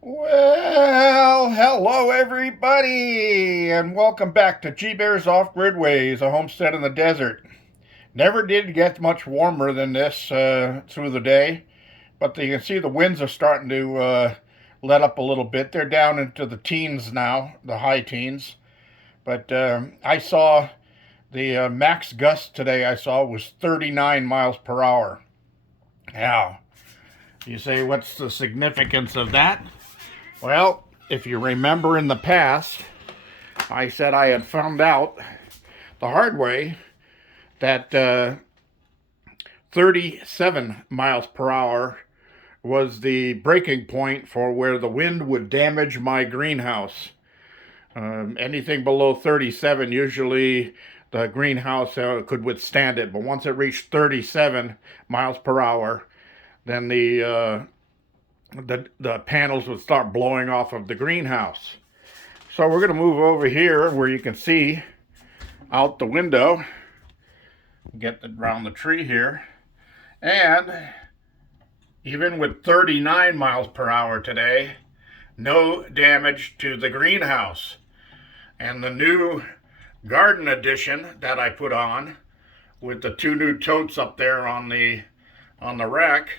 Well, hello everybody, and welcome back to G Bear's Off Grid Ways, a homestead in the desert. Never did get much warmer than this through the day, but you can see the winds are starting to let up a little bit. They're down into the teens now, the high teens. But I saw the max gust today I saw was 39 miles per hour. Now, you say, what's the significance of that? Well, if you remember in the past, I said I had found out the hard way that 37 miles per hour was the breaking point for where the wind would damage my greenhouse. Anything below 37, usually the greenhouse could withstand it, but once it reached 37 miles per hour, then the panels would start blowing off of the greenhouse. So we're going to move over here where you can see out the window, get around the tree here, and even with 39 miles per hour today, no damage to the greenhouse. And the new garden addition that I put on with the two new totes up there on the rack,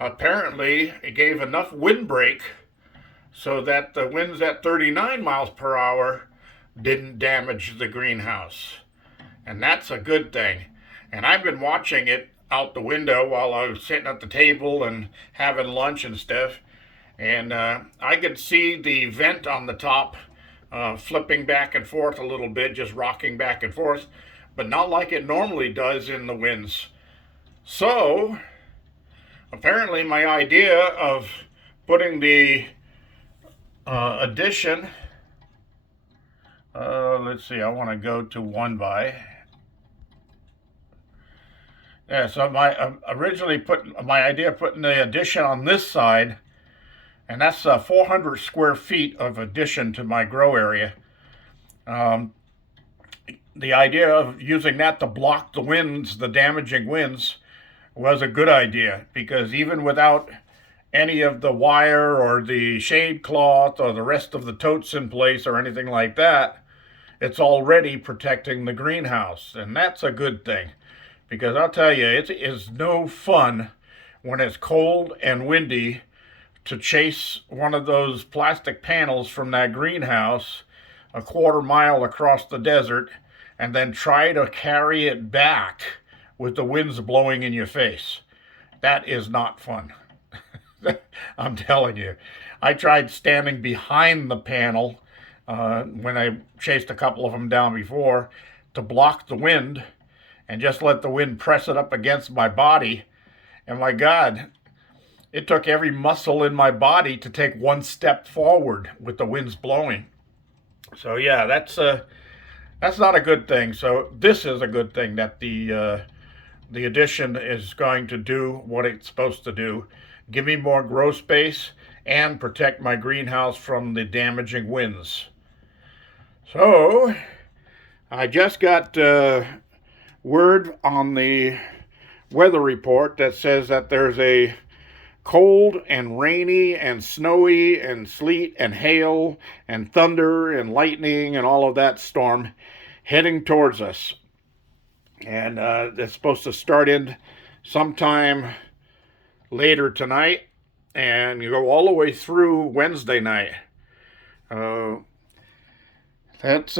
apparently it gave enough windbreak so that the winds at 39 miles per hour didn't damage the greenhouse. And that's a good thing. And I've been watching it out the window while I was sitting at the table and having lunch and stuff. And I could see the vent on the top flipping back and forth a little bit, just rocking back and forth, but not like it normally does in the winds. So apparently my idea of putting the addition, let's see, I want to go to one by. Yeah, so my originally put my idea of putting the addition on this side, and that's 400 square feet of addition to my grow area. The idea of using that to block the winds, the damaging winds, was a good idea, because even without any of the wire or the shade cloth or the rest of the totes in place or anything like that, it's already protecting the greenhouse. And that's a good thing, because I'll tell you, it is no fun when it's cold and windy to chase one of those plastic panels from that greenhouse a quarter mile across the desert and then try to carry it back with the winds blowing in your face. That is not fun. I'm telling you. I tried standing behind the panel when I chased a couple of them down before to block the wind and just let the wind press it up against my body. And my God, it took every muscle in my body to take one step forward with the winds blowing. So yeah, that's not a good thing. So this is a good thing that the addition is going to do what it's supposed to do: give me more grow space and protect my greenhouse from the damaging winds. So I just got word on the weather report that says that there's a cold and rainy and snowy and sleet and hail and thunder and lightning and all of that storm heading towards us. And it's supposed to start in sometime later tonight and you go all the way through Wednesday night. That's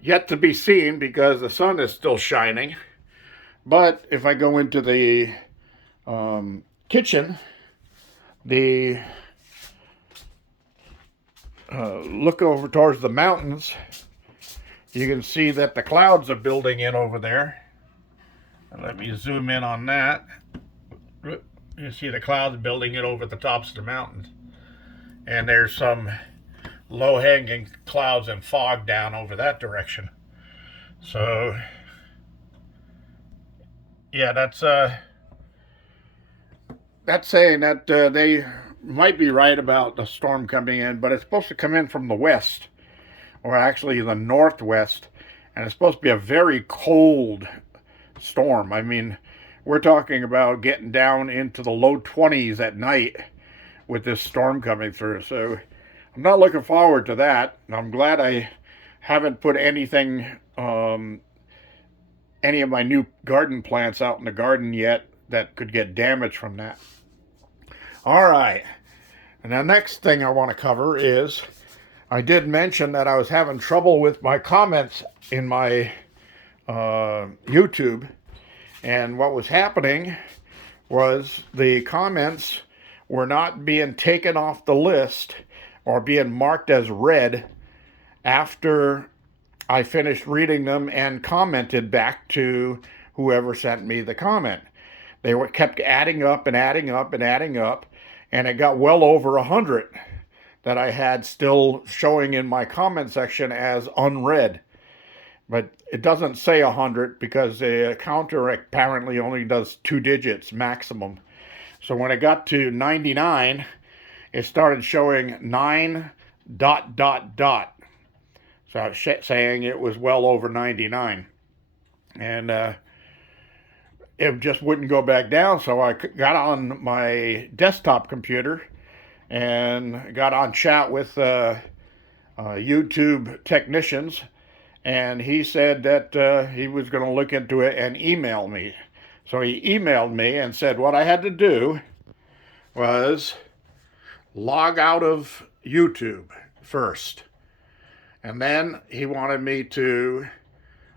yet to be seen because the sun is still shining. But if I go into the kitchen, the look over towards the mountains, you can see that the clouds are building in over there. And let me zoom in on that. You see the clouds building in over the tops of the mountains. And there's some low-hanging clouds and fog down over that direction. So, yeah, that's saying that they might be right about the storm coming in, but it's supposed to come in from the west, or actually the northwest, and it's supposed to be a very cold storm. I mean, we're talking about getting down into the low 20s at night with this storm coming through. So I'm not looking forward to that. I'm glad I haven't put anything, any of my new garden plants out in the garden yet that could get damaged from that. All right. And the next thing I want to cover is I did mention that I was having trouble with my comments in my YouTube. And what was happening was the comments were not being taken off the list or being marked as read after I finished reading them and commented back to whoever sent me the comment. They were kept adding up and adding up and adding up, and it got well over 100 that I had still showing in my comment section as unread. But it doesn't say 100 because the counter apparently only does 2 digits maximum. So when it got to 99, it started showing 9 ... So saying it was well over 99. And it just wouldn't go back down. So I got on my desktop computer and got on chat with YouTube technicians. And he said that he was going to look into it and email me. So he emailed me and said what I had to do was log out of YouTube first. And then he wanted me to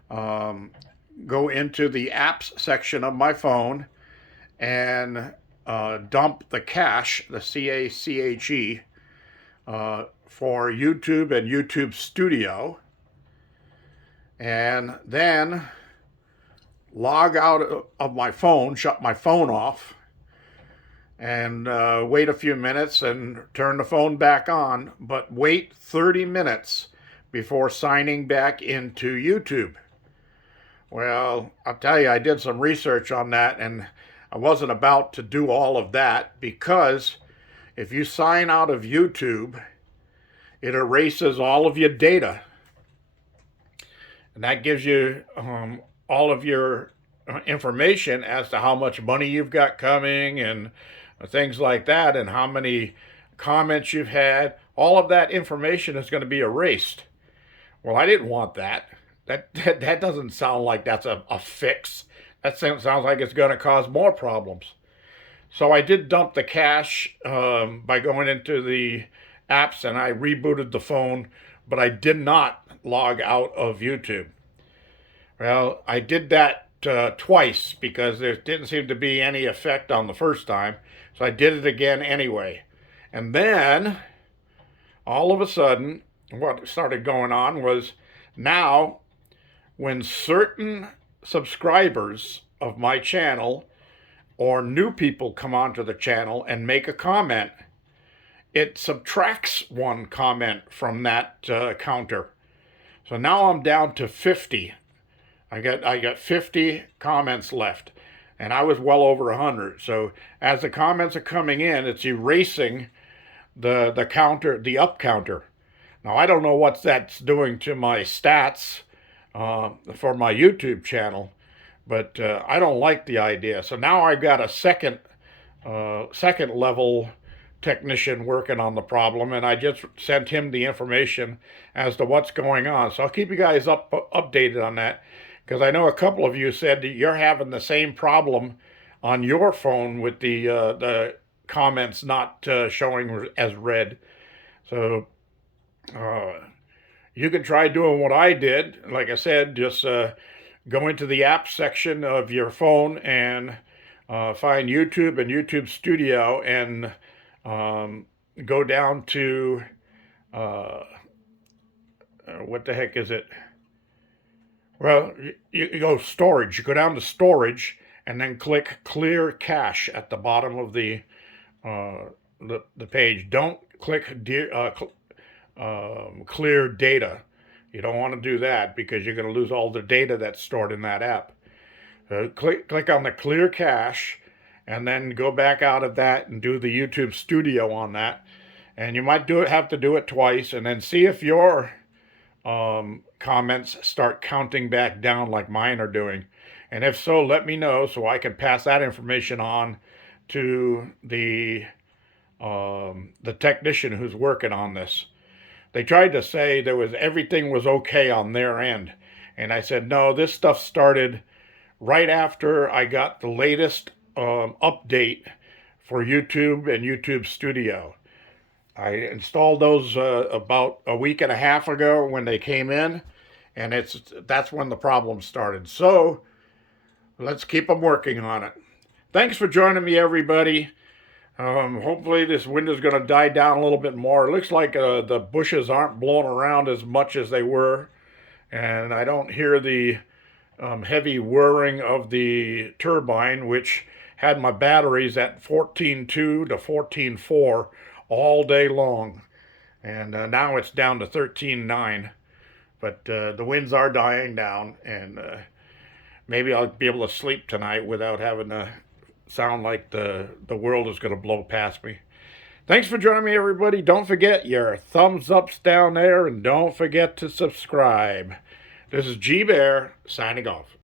go into the apps section of my phone and dump the cache, the CACHE, for YouTube and YouTube Studio. And then log out of my phone, shut my phone off, and wait a few minutes and turn the phone back on, but wait 30 minutes before signing back into YouTube. Well, I'll tell you, I did some research on that, and I wasn't about to do all of that because if you sign out of YouTube, it erases all of your data. And that gives you all of your information as to how much money you've got coming and things like that, and how many comments you've had. All of that information is going to be erased. Well, I didn't want that. That doesn't sound like that's a fix. That sounds like it's going to cause more problems. So I did dump the cache by going into the apps, and I rebooted the phone, but I did not log out of YouTube. Well, I did that twice because there didn't seem to be any effect on the first time, so I did it again anyway. And then, all of a sudden, what started going on was now, when certain subscribers of my channel or new people come onto the channel and make a comment, it subtracts one comment from that counter. So now I'm down to 50. I got 50 comments left, and I was well over 100. So as the comments are coming in, it's erasing the counter, the up counter. Now I don't know what that's doing to my stats for my YouTube channel, but I don't like the idea. So now I've got a second level technician working on the problem, and I just sent him the information as to what's going on. So I'll keep you guys updated on that, because I know a couple of you said that you're having the same problem on your phone with the comments not showing as read. So you can try doing what I did. Like I said, just go into the app section of your phone and find YouTube and YouTube Studio, and go down to what the heck is it? Well, you go storage. You go down to storage and then click clear cache at the bottom of the page. Don't click clear data. You don't want to do that because you're going to lose all the data that's stored in that app. Click on the clear cache, and then go back out of that and do the YouTube Studio on that. And you might have to do it twice, and then see if your comments start counting back down like mine are doing. And if so, let me know so I can pass that information on to the the technician who's working on this. They tried to say everything was okay on their end. And I said, no, this stuff started right after I got the latest update for YouTube and YouTube Studio. I installed those about a week and a half ago when they came in, and that's when the problem started. So let's keep them working on it. Thanks for joining me, everybody. Hopefully this wind is going to die down a little bit more. It looks like the bushes aren't blowing around as much as they were, and I don't hear the heavy whirring of the turbine, which had my batteries at 14.2 to 14.4 all day long. And now it's down to 13.9. But the winds are dying down, and maybe I'll be able to sleep tonight without having to sound like the world is going to blow past me. Thanks for joining me, everybody. Don't forget your thumbs ups down there, and don't forget to subscribe. This is G Bear signing off.